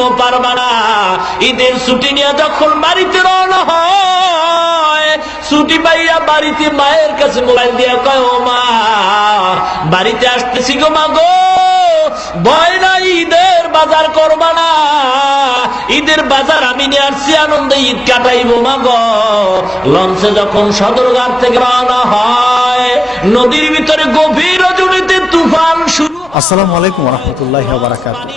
তুমিও পারবা না। ঈদের ছুটি নিয়ে যখন বাড়িতে রওনা হয়, ছুটি পাইয়া বাড়িতে মায়ের কাছে মোবাইল দিয়ে কয়, ও মা, বাড়িতে আসতেছি গো মা গো, ভয় নাই, ঈদের বাজার করবা না? ঈদের বাজার আমি নিয়ে আসছি, আনন্দে ঈদ কাটাইবো মা গো। লঞ্চে যখন সদরঘাট থেকে রওনা হয়, নদীর ভিতরে গভীর রজনীতে তুফান শুরু। আসসালামু আলাইকুম ওয়া রাহমাতুল্লাহি ওয়া বারাকাতুহু।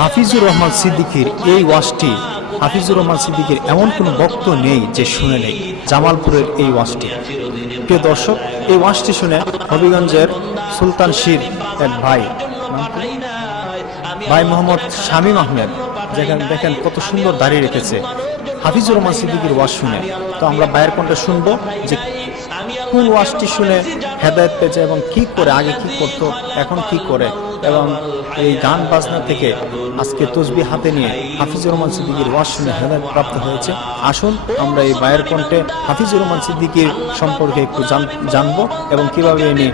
হাফিজুর রহমান সিদ্দিকীর এই ওয়াজটি, হাফিজুর রহমান সিদ্দিকীর এমন কোনো বক্তা নেই যে শুনে নেই জামালপুরের এই ওয়াজটি। প্রিয় দর্শক, এই ওয়াজটি শুনে হবিগঞ্জের সুলতান শির এক ভাই মোহাম্মদ শামীম আহমেদ, যেখানে দেখেন কত সুন্দর দাঁড়িয়ে রেখেছে হাফিজুর রহমান সিদ্দিকীর ওয়াজ শুনে। তো আমরা ভাইয়ের কণ্ঠে শুনবো যে কোন ওয়াজটি শুনে হেদায়েত পেয়েছে এবং কি করে, আগে কি করত, এখন কি করে, এবং এই গান বাজনা থেকে আজকে তসবিহ হাতে নিয়ে হাফিজুর রহমান সিদ্দিকীর ওয়াজ শুনে হেদায়েত প্রাপ্ত হয়েছে। আসুন আমরা এই ভাইয়ের কণ্ঠে হাফিজুর রহমান সিদ্দিকীর সম্পর্কে একটু জানবো এবং কিভাবে ইনি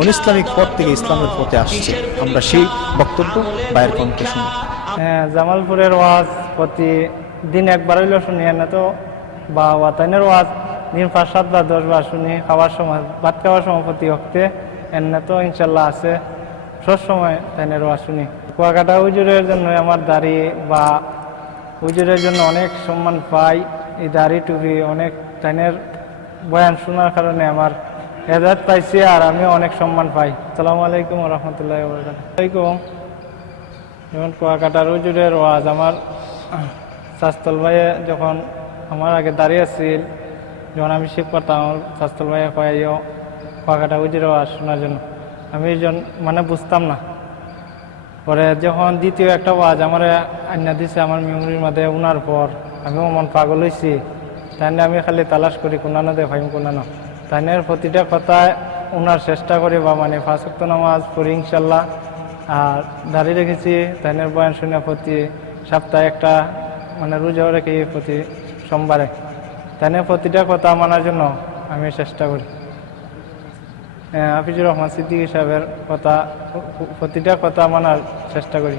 অনিসলামিক পথ থেকে ইসলামের পথে আসছে। আমরা সেই বক্তব্য ভাইয়ের কণ্ঠে শুনি। জামালপুরের ওয়াজ প্রতিদিন একবার হইলেও শুনি, না তো বা ওয়াতানের ওয়াজ দিন 5-7 বার 10 বার শুনি। খাওয়ার সময়, ভাত খাওয়ার সময় প্রতি অক্তে, এনে তো ইনশাল্লাহ আছে সব সময় তাইনের ওয়াজ শুনি। কুয়াকাটা হুজুরের জন্য আমার দাড়ি বা হুজুরের জন্য অনেক সম্মান পাই। এই দাড়ি টুপি অনেক তাইনের বয়ান শোনার কারণে আমার হেদায়েত পাইছি আর আমি অনেক সম্মান পাই। আসসালামু আলাইকুম ওয়া রাহমাতুল্লাহি ওয়া বারাকাতুহু। যেমন কুয়াকাটার হুজুরের ওয়াজ আমার শাস্তল ভাইয়ে যখন আমার আগে দাঁড়িয়ে ছিল, যখন আমি শিব করতাম, আমার শাস্তল ভাইয়া কয়াইও কুয়াকাটা হুজুরের ওয়াজ শোনার জন্য। আমি মানে বুঝতাম না। পরে যখন দ্বিতীয় একটা ওয়াজ আমার আন্না দিছে আমার মেমোরির মধ্যে, উনার পর আমি মন পাগল হয়েছি। তাই আমি খালি তালাশ করি কোনানো দে ভাইম কোনানো। তাইনের প্রতিটা কথায় উনার চেষ্টা করি বা মানে 5 ওয়াক্ত নামাজ পড়ি ইনশাল্লাহ। আর দাঁড়িয়ে রেখেছি তাইনের বয়ান শুনে প্রতি সপ্তাহে একটা মানে রোজাও রেখে প্রতি সোমবারে। তাইনের প্রতিটা কথা মানার জন্য আমি চেষ্টা করি। হাফিজুর রহমান সিদ্দিকী সাহেবের কথা, প্রতিটা কথা মানার চেষ্টা করি।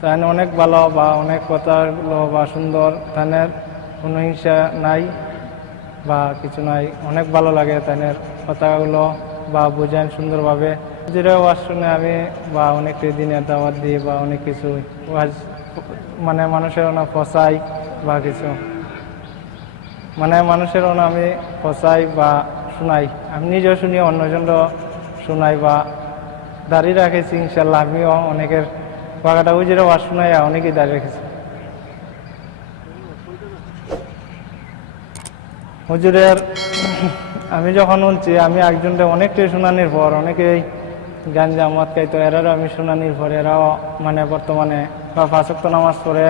তাই অনেক ভালো বা অনেক কথাগুলো বা সুন্দর, তাইনের কোনো হিংসা নাই বা কিছু নাই, অনেক ভালো লাগে তাইনের কথাগুলো বা বোঝেন সুন্দরভাবে। হুজুরের ওয়াজ শুনে আমি বা অনেক দিনের দাওয়াত দিই বা অনেক কিছু ওয়াজ মানে মানুষের না ফসাই বা কিছু মানে মানুষের আমি ফসাই বা শোনাই। আমি নিজেও শুনি, অন্যজনও শোনাই বা দাঁড়িয়ে রাখেছি ইনশাল্লাহ। আমিও অনেকের কুয়াকাটা হুজুরের ওয়াজ শোনাই অনেকেই দাঁড়িয়ে রেখেছি। হুজুরের আমি যখন শুনছি, আমি একজনটা অনেকটাই শুনানির পর, অনেকেই গাঞ্জা মদ খাইতো, এরারও আমি শুনানির পর এরাও মানে বর্তমানে বা 5 ওয়াক্ত নামাজ পড়ে,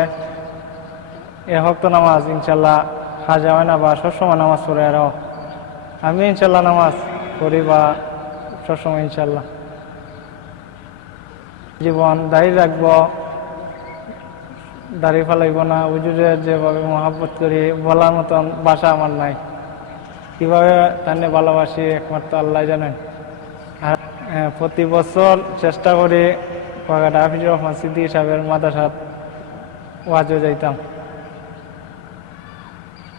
1 ওয়াক্ত নামাজ ইনশাল্লাহ খাজা হয় না বা সবসময় নামাজ পড়ে এরাও। আমি ইনশাল্লাহ নামাজ পড়ি বা সবসময় ইনশাল্লাহ জীবন দাঁড়িয়ে রাখবো, দাঁড়িয়ে ফেলাইব না। হুজুরের যেভাবে মহাব্বত করি বলার মতন ভাষা আমার নাই। কিভাবে তাকে ভালোবাসি একমাত্র আল্লাহ জানেন। আর প্রতি বছর চেষ্টা করি কুয়াকাটা হাফিজুর রহমান সিদ্দিকী সাহেবের মাদ্রাসাত ওয়াজও যাইতাম,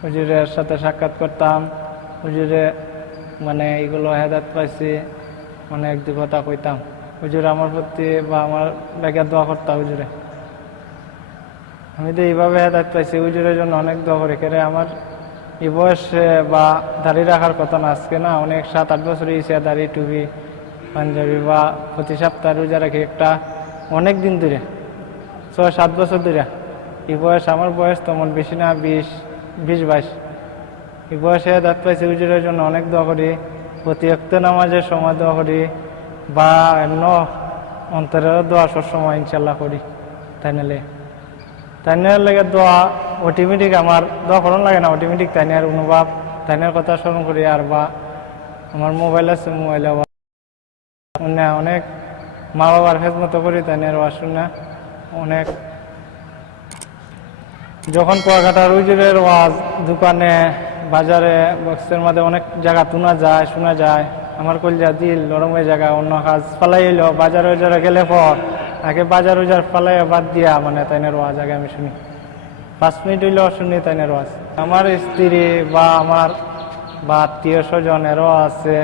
হুজুরের সাথে সাক্ষাৎ করতাম। হুজুরে মানে এগুলো হেদায়েত পাইছি, অনেক কথা কইতাম। হুজুর আমার প্রতি বা আমার লাগে দোয়া করতাম হুজুরে। আমি তো এইভাবে হেদায়েত পাইছি, হুজুরের জন্য অনেক দোয়া করি। কেরে আমার এই বয়সে বা দাঁড়িয়ে রাখার কথা না, আজকে না অনেক 7-8 বছর হয়েছে দাঁড়িয়ে টুপি পাঞ্জাবি বা প্রতি সপ্তাহে রোজা রাখি একটা অনেক দিন ধরে, 6-7 বছর ধরে। এই বয়স, আমার বয়স তেমন বেশি না, 20-22। এই বয়সে হেদায়েত পাইছি, হুজুরের জন্য অনেক দোয়া করি। প্রতি ওয়াক্ত নামাজের সময় দোয়া করি বা এমন অন্তরেরও দোয়া সবসময় ইনশাল্লাহ করি। তাইনের লেগে দোয়া অটোমেটিক, আমার দোয়া করার লাগে না, অটোমেটিক তাইনের অনুভব, তাইনের কথা স্মরণ করি। আর বা আমার মোবাইল আছে, মোবাইলে অনেক মা বাবার খেদমত করি তাইনের ওয়াজ শুনে অনেক। যখন কুয়াকাটার হুজুরের ওয়াজ দোকানে বাজারে বক্সের মধ্যে অনেক জায়গা শোনা যায়, আমার কলজা দিল নরম হয়ে জায়গা, অন্য কাজ পালাই এলো বাজারে গেলে পর আগে বাজার উজার পালাই বাদ দিয়া মানে তাইনের ওয়াজ আগে আমি শুনি, 5 মিনিট হইলেও শুনি তাইনের ওয়াজ। আমার স্ত্রী বা আমার বা আত্মীয় স্বজনেরও আছে,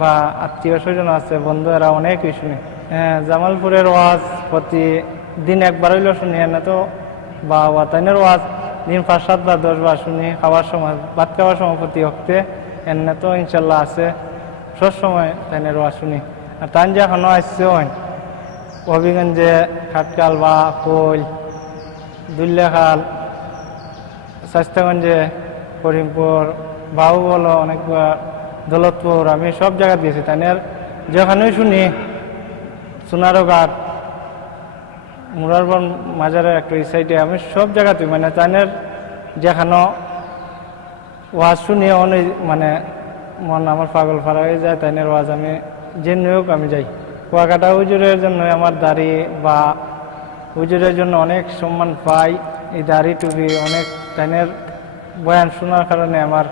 বা আত্মীয় স্বজন আছে, বন্ধুরা অনেকই শুনি। হ্যাঁ, জামালপুরের ওয়াজ প্রতিদিন একবার হইলেও শুনি, না তো বা ওয়াতাইনের ওয়াজ দিন 5-7 বার 10 বার শুনি। খাওয়ার সময়, ভাত খাওয়ার সময় প্রতি হক্তে এনে তো ইনশাল্লাহ আছে, সব সময় তাইনের ওয়াজ শুনি। আর তান যে এখনো আসছে হবিগঞ্জে, খাটকাল বা কোল, দুল্লাখাল, স্বাস্থ্যগঞ্জে, করিমপুর, বাহুবল, অনেকবার দৌলতপুর, আমি সব জায়গায় দিয়েছি। তাইনের যেখানেই শুনি, সোনারঘাট, মুরারবন মাজারের একটা এই সাইডে, আমি সব জায়গাতেই মানে তাইনের যেখানে ওয়াজ শুনি অনেক মানে মন আমার পাগল ফারা হয়ে যায়। তাইনের ওয়াজ আমি যে নিয়োগ আমি যাই। কুয়াকাটা হুজুরের জন্য আমার দাড়ি বা হুজুরের জন্য অনেক সম্মান পাই। এই দাড়ি টুপি অনেক তাইনের বয়ান শোনার কারণে আমার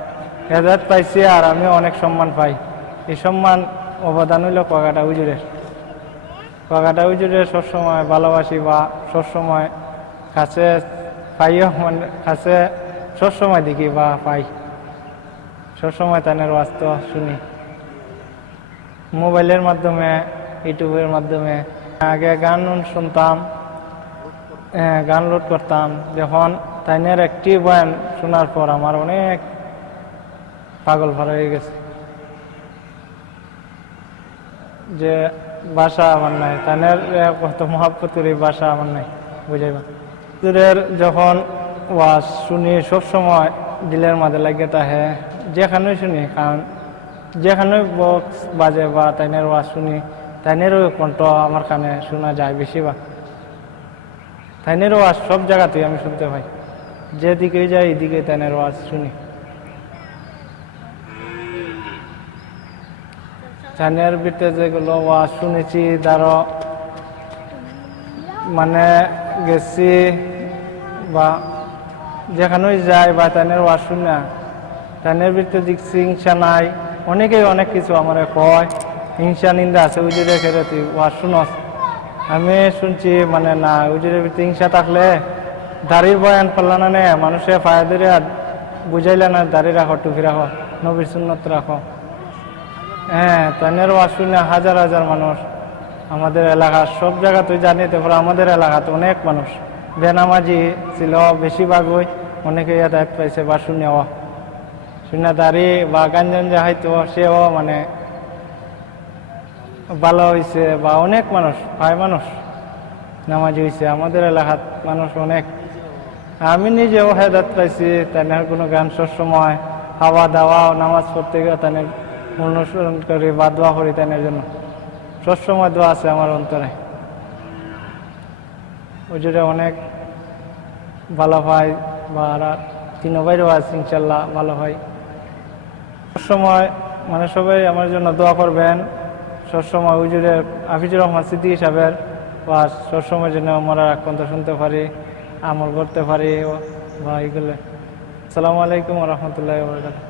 হেদায়েত পাইছি, আর আমিও অনেক সম্মান পাই। এই সম্মান অবদান হইল কুয়াকাটা হুজুরের। কুয়াকাটা হুজুরের সবসময় ভালোবাসি বা সবসময় কাছে পাইও, মানে কাছে সবসময় দেখি বা পাই, সবসময় তাইনের ওয়াজ তো শুনি মোবাইলের মাধ্যমে, ইউটিউবের মাধ্যমে। আগে গান শুনতাম, গান লোড করতাম। যখন তাইনের একটি বয়ান শোনার পর আমার অনেক পাগল ভরা হয়ে গেছে, যে ভাষা আমার নাই। তাইনের কত মহাব্বতের এই ভাষা আমার নাই, বুঝাইবা। হুজুরের যখন ওয়াজ শুনি সবসময় দিলের মাঝে লাগে তাহে, যেখানে শুনি, কারণ যেখানে বক্স বাজে বা তাইনের ওয়াজ শুনি, তাইনেরও কণ্ঠ আমার কানে শোনা যায় বেশিরভাগ। তাইনের ওয়াজ সব জায়গাতেই আমি শুনতে পাই, যেদিকে যাই এদিকে তাইনের ওয়াজ শুনি। তাইনের ভিতরে যেগুলো ওয়াজ শুনেছি, ধরো মানে গেছি বা যেখানেই যাই বা তাইনের ওয়াজ শুনা, তাইনের ভিতরে দেখছি হিংসা নাই। অনেকেই অনেক কিছু আমার কয়, হিংসা নিন্দা আছে, হুজুরের খেলে তুই ওয়াজ শুনস। আমি শুনছি মানে না, হুজুরের ভিতরে হিংসা থাকলে দাড়ির বয়ান পারল না নে, মানুষের পায়ে ধরে বুঝাইলে না, দাড়ি রাখো, টুপি রাখো, নবীর সুন্নত রাখো। হ্যাঁ, তাইনের ওয়াজ শুনে হাজার হাজার মানুষ আমাদের এলাকার সব জায়গা তুই জানি। তারপরে আমাদের এলাকাতে অনেক মানুষ বেনামাজি ছিল, বেশিরভাগই অনেকে হেদায়েত পাইছে বা শুনেও, শুনে দাড়ি বা গাঞ্জন যে হয়তো সেও মানে ভালো হয়েছে, বা অনেক মানুষ ভাই মানুষ নামাজি হয়েছে আমাদের এলাকার মানুষ অনেক। আমি নিজেও হেদায়েত পাইছি। তাইনের কোনো গান সবসময় খাওয়া দাওয়া, নামাজ পড়তে গিয়ে তাইনের অনুসরণ করি বা দোয়া করি তাইনের জন্য। সবসময় দোয়া আছে আমার অন্তরে। হুজুরে অনেক ভালো হয়, বা তিন ভাইরও আছে ইনশাল্লাহ ভালো হয়। সবসময় মানে সবাই আমার জন্য দোয়া করবেন। সবসময় হুজুরের হাফিজুর রহমান সিদ্দিকী সাহেবের ওয়াজ সবসময় যেন আমরা রাখন্ত শুনতে পারি, আমল করতে পারি বা এইগুলো। আসসালামু আলাইকুম ওয়া রাহমাতুল্লাহি ওয়া বারাকাতুহু।